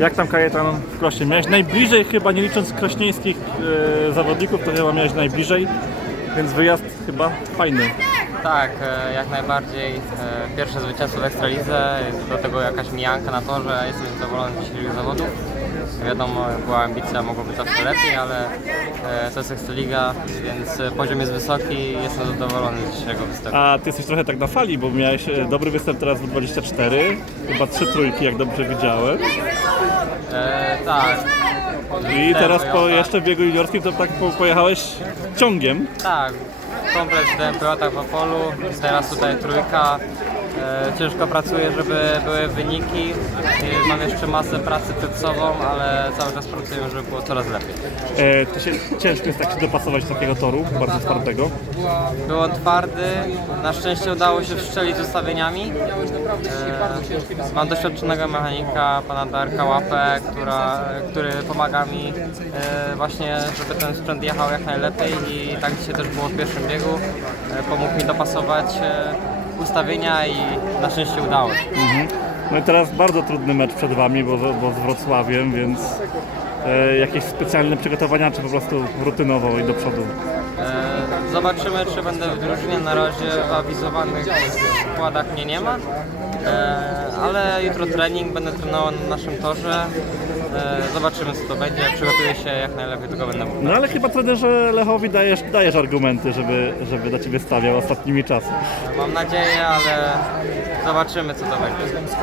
Jak tam Kajetan w Krośnie? Miałeś najbliżej chyba, nie licząc krośnieńskich e, zawodników, to chyba miałeś najbliżej, więc wyjazd chyba fajny. Tak, e, jak najbardziej. E, Pierwsze zwycięstwo w Ekstralidze, do tego jakaś mijanka na torze. Jestem zadowolony z dzisiejszych zawodów. Wiadomo, była ambicja, mogło być zawsze lepiej, ale e, to jest Ekstraliga, więc poziom jest wysoki i jestem zadowolony z dzisiejszego występu. A ty jesteś trochę tak na fali, bo miałeś dobry występ teraz w 24, chyba trzy trójki, jak dobrze widziałem. E, tak. I teraz po jeszcze biegu juniorskim to tak po- pojechałeś ciągiem. Tak, komplet w Toyota w Opolu, teraz tutaj trójka. E, ciężko pracuję, żeby były wyniki. Mam jeszcze masę pracy przed sobą, ale cały czas pracujemy, żeby było coraz lepiej. E, to się ciężko jest tak się dopasować do takiego toru, bardzo twardego. Był on twardy, na szczęście udało się wszczelić z ustawieniami. E, mam doświadczonego mechanika, pana Darka Łapę, która, który pomaga mi e, właśnie, żeby ten sprzęt jechał jak najlepiej i tak dzisiaj też było w pierwszym biegu. E, pomógł mi dopasować e, ustawienia i na szczęście udało się. No i teraz bardzo trudny mecz przed Wami, bo, bo z Wrocławiem, więc e, jakieś specjalne przygotowania, czy po prostu rutynowo i do przodu? E, Zobaczymy, czy będę w drużynie. Na razie w awizowanych składach mnie nie ma. E, Ale jutro trening, będę trenował na naszym torze. E, Zobaczymy, co to będzie. Przygotuję się jak najlepiej, tylko będę mógł. No ale chyba trenerze Lechowi dajesz, dajesz argumenty, żeby, żeby dla Ciebie stawiał ostatnimi czasy. Mam nadzieję, ale zobaczymy, co to będzie.